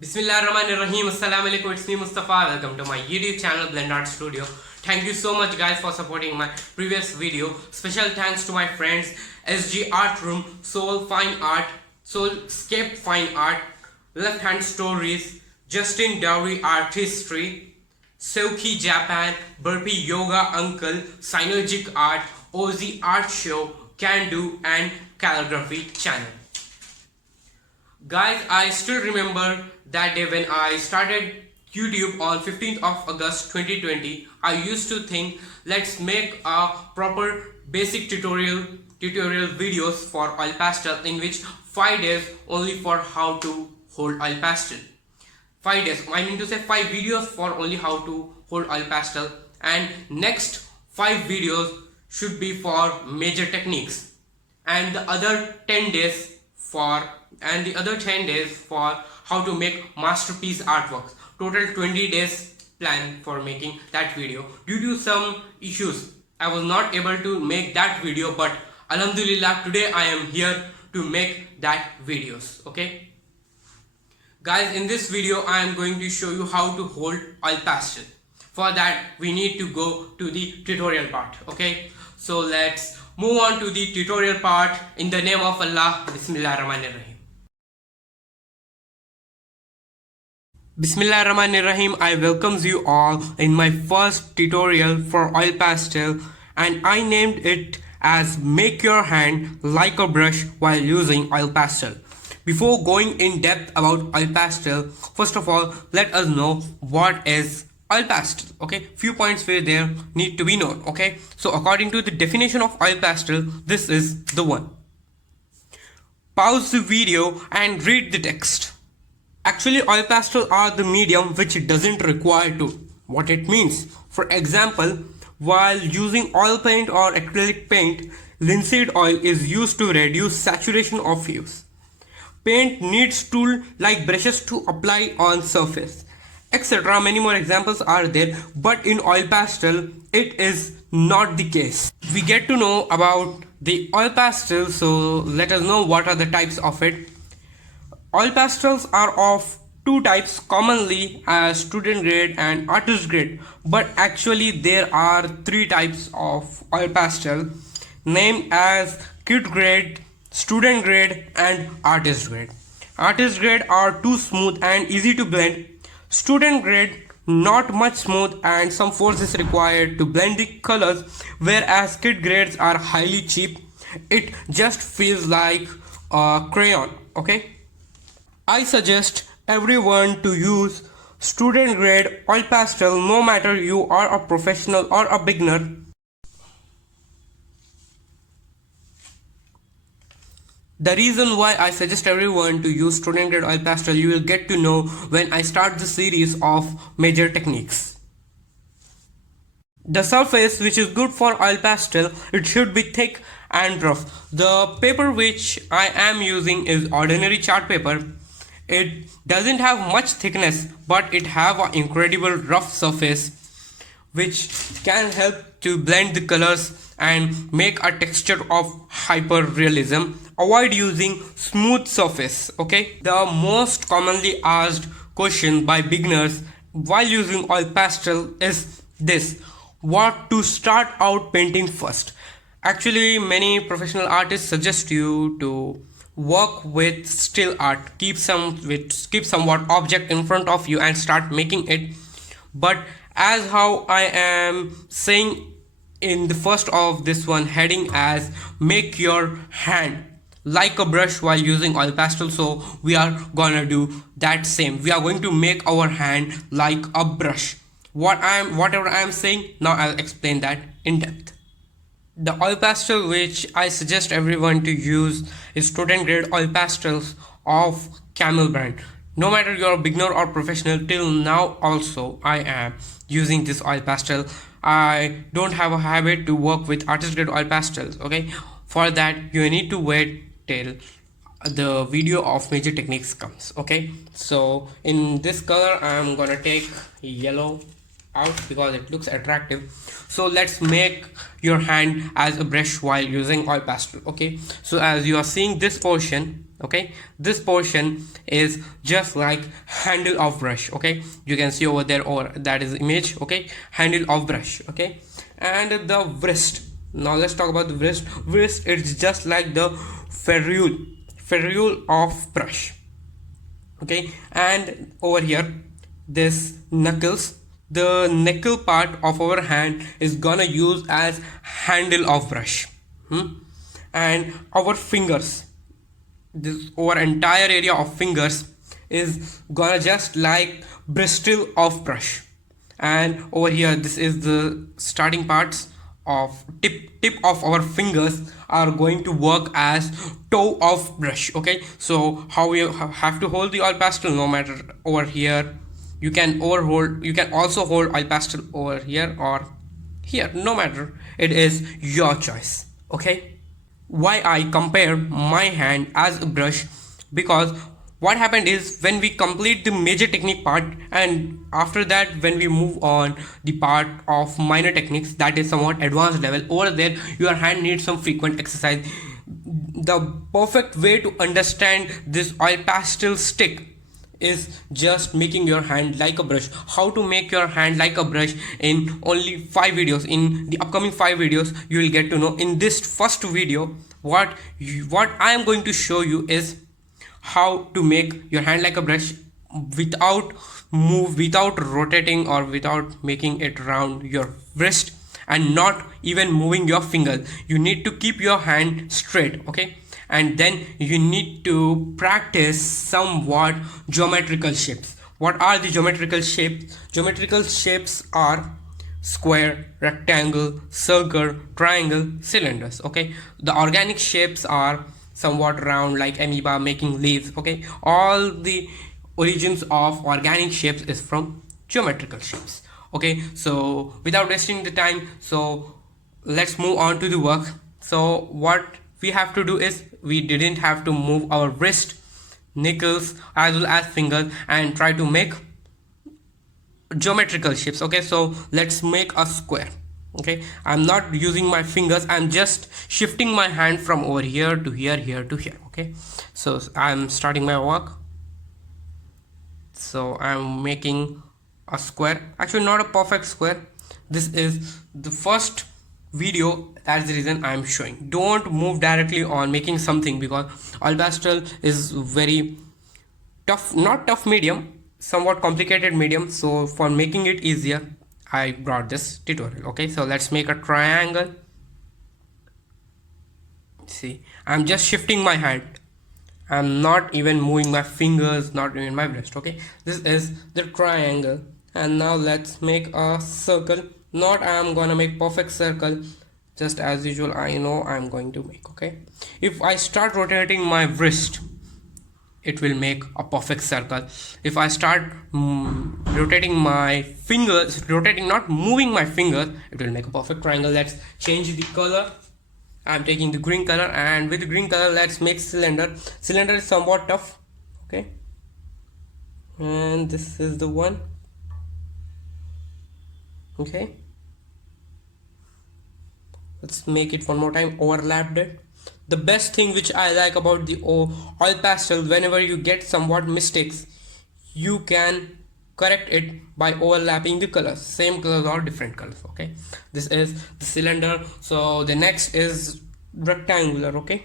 Bismillahirrahmanirrahim. Assalamu alaikum. It's me Mustafa. Welcome to my YouTube channel blendartstudio. Thank you so much guys for supporting my previous video. Special thanks to my friends SG Art Room, Soul Fine Art, Soulscape Fine Art, Left Hand Stories, Justin Dowry Artistry, Silky Japan, Burpee Yoga Uncle, Synergic Art, Ozzy Art Show, Can Do and Calligraphy channel. Guys, I still remember that day when I started YouTube on 15th of August 2020. I used to think let's make a proper basic tutorial videos for oil pastel, in which 5 days only for how to hold oil pastel. 5 days, I mean to say 5 videos for only how to hold oil pastel, and next 5 videos should be for major techniques, and the other 10 days for how to make masterpiece artworks. Total 20 days plan for making that video. Due to some issues I was not able to make that video, but alhamdulillah today I am here to make that videos. Okay guys, in this video I am going to show you how to hold oil pastel. For that we need to go to the tutorial part. Okay, so let's move on to the tutorial part. In the name of Allah, Bismillahirrahmanirrahim. Bismillahirrahmanirrahim. I welcomes you all in my first tutorial for oil pastel, and I named it as Make Your Hand Like a Brush While Using Oil Pastel. Before going in depth about oil pastel, first of all let us know what is oil pastel. Okay, few points where there need to be known. Okay, so according to the definition of oil pastel, this is the one. Pause the video and read the text. Actually, oil pastel are the medium which doesn't require to. What it means? For example, while using oil paint or acrylic paint, linseed oil is used to reduce saturation of hues. Paint needs tool like brushes to apply on surface, etc. Many more examples are there, but in oil pastel it is not the case. We get to know about the oil pastel, so let us know what are the types of it. Oil pastels are of two types, commonly as student grade and artist grade, but actually there are three types of oil pastel named as kid grade, student grade and artist grade. Artist grade are too smooth and easy to blend. Student grade not much smooth and some force is required to blend the colors, whereas kid grades are highly cheap. It just feels like a crayon. Okay, I suggest everyone to use student grade oil pastel, no matter you are a professional or a beginner. The reason why I suggest everyone to use student grade oil pastel, you will get to know when I start the series of major techniques. The surface which is good for oil pastel, it should be thick and rough. The paper which I am using is ordinary chart paper. It doesn't have much thickness, but it have an incredible rough surface which can help to blend the colors and make a texture of hyper realism. Avoid using smooth surface. Okay, the most commonly asked question by beginners while using oil pastel is this: what to start out painting first? Actually, many professional artists suggest you to work with still art, keep somewhat object in front of you and start making it. But as how I am saying in the first of this one heading as make your hand like a brush while using oil pastel, so we are gonna do that same. We are going to make our hand like a brush. Whatever I am saying now, I'll explain that in depth. The oil pastel which I suggest everyone to use is student grade oil pastels of Camel brand. No matter you're a beginner or professional, till now also I am using this oil pastel. I don't have a habit to work with artist grade oil pastels. Okay, for that you need to wait till the video of major techniques comes. Okay, so in this color I am gonna take yellow out because it looks attractive. So let's make your hand as a brush while using oil pastel. Okay, so as you are seeing this portion, okay, this portion is just like handle of brush. Okay, you can see over there, or that is image. Okay, handle of brush. Okay, and the wrist. Now let's talk about the wrist. Wrist, it's just like the ferrule of brush. Okay, and over here, this knuckles, the knuckle part of our hand is gonna use as handle of brush. And our fingers, this our entire area of fingers is gonna just like bristle of brush. And over here, this is the starting parts of tip of our fingers are going to work as toe of brush. Okay, so how you have to hold the oil pastel, no matter over here, you can overhold, you can also hold oil pastel over here or here, no matter, it is your choice. Okay, why I compare my hand as a brush? Because what happened is, when we complete the major technique part, and after that when we move on the part of minor techniques, that is somewhat advanced level, over there your hand needs some frequent exercise. The perfect way to understand this oil pastel stick is just making your hand like a brush. How to make your hand like a brush in only 5 videos. In the upcoming 5 videos you will get to know. In this first video, what I am going to show you is how to make your hand like a brush without rotating or without making it around your wrist, and not even moving your fingers. You need to keep your hand straight. Okay, and then you need to practice somewhat geometrical shapes. What are the geometrical shapes? Geometrical shapes are square, rectangle, circle, triangle, cylinders. Okay, the organic shapes are somewhat round like amoeba making leaves. Okay, all the origins of organic shapes is from geometrical shapes. Okay, so without wasting the time, so let's move on to the work. So what we have to do is, we didn't have to move our wrist, knuckles as well as fingers and try to make geometrical shapes. Okay, so let's make a square. Okay, I'm not using my fingers, I'm just shifting my hand from over here to here, here to here. Okay, so I'm starting my work. So I'm making a square, actually not a perfect square. This is the first video, that's the reason I'm showing. Don't move directly on making something, because oil pastel is very tough, not tough medium, somewhat complicated medium. So for making it easier, I brought this tutorial. Okay, so let's make a triangle. See, I'm just shifting my hand, I'm not even moving my fingers, not even my wrist. Okay, this is the triangle. And now let's make a circle. Not I'm gonna make perfect circle, just as usual I know I'm going to make. Okay, if I start rotating my wrist, it will make a perfect circle. If I start rotating my fingers, rotating, not moving my fingers, it will make a perfect triangle. Let's change the color. I'm taking the green color, and with the green color let's make cylinder. Cylinder is somewhat tough. Okay, and this is the one. Okay, let's make it one more time, overlapped it. The best thing which I like about the oil pastel, whenever you get somewhat mistakes, you can correct it by overlapping the colors, same colors or different colors. Okay, this is the cylinder. So the next is rectangular. Okay,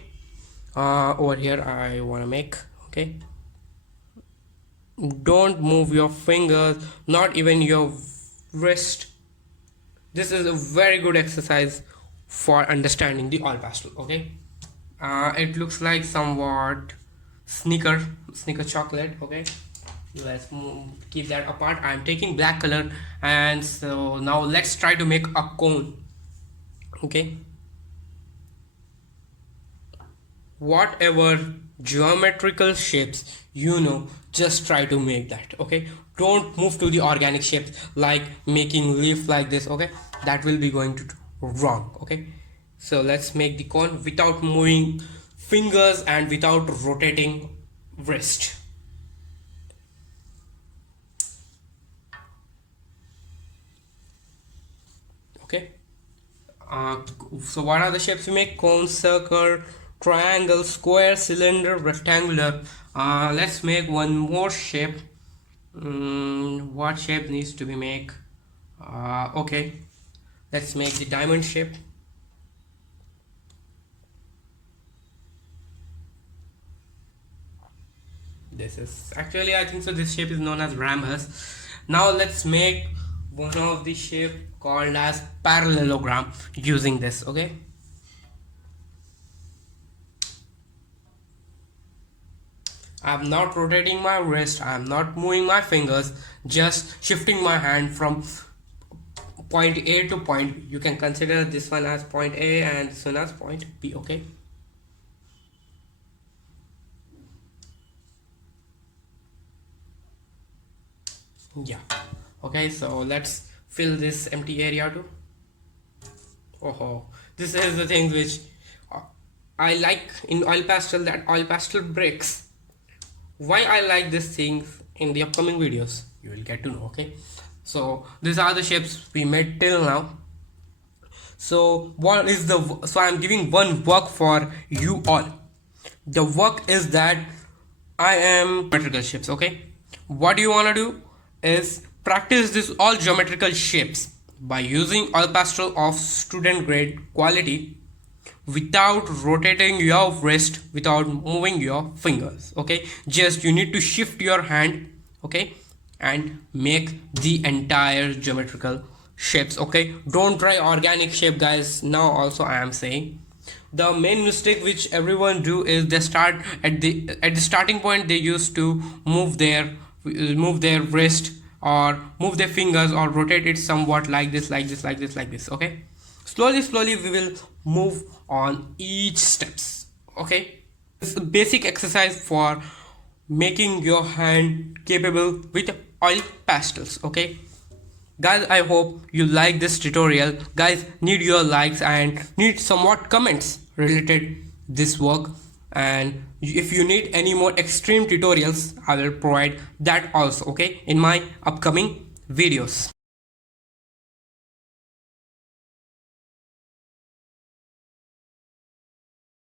over here I want to make. Okay, don't move your fingers, not even your wrist. This is a very good exercise for understanding the oil pastel. Okay, it looks like somewhat sneaker chocolate. Okay, let's keep that apart. I'm taking black color, and so now let's try to make a cone. Okay, whatever geometrical shapes you know, just try to make that. Okay, don't move to the organic shapes like making leaf like this. Okay, that will be going to wrong. Okay, so let's make the cone without moving fingers and without rotating wrist. Okay. uh, so what are the shapes we make? Cone, circle, triangle, square, cylinder, rectangular. Let's make one more shape. What shape needs to be made? Okay, let's make the diamond shape. This is actually, I think so, this shape is known as rhombus. Now let's make one of the shape called as parallelogram using this. Okay, I'm not rotating my wrist, I'm not moving my fingers, just shifting my hand from point A to point. You can consider this one as point A and this one as point B. Okay, yeah. Okay, so let's fill this empty area too. Oh, this is the thing which uh, I like in oil pastel, that oil pastel breaks. Why I like these things in the upcoming videos, you will get to know. Okay, so these are the shapes we made till now. So what is the, so I'm giving one work for you all. The work is that I am geometrical shapes. Okay, what you want to do is practice this all geometrical shapes by using oil pastel of student grade quality without rotating your wrist, without moving your fingers. Okay, just you need to shift your hand. Okay, and make the entire geometrical shapes. Okay, don't try organic shape, guys. Now also I am saying the main mistake which everyone do is they start at the starting point, they used to move their wrist or move their fingers or rotate it somewhat like this, like this, like this, like this. Okay, slowly we will move on each steps. Okay, it's a basic exercise for making your hand capable with oil pastels. Okay, guys, I hope you like this tutorial. Guys, need your likes and need somewhat comments related this work, and if you need any more extreme tutorials, I will provide that also. Okay, in my upcoming videos.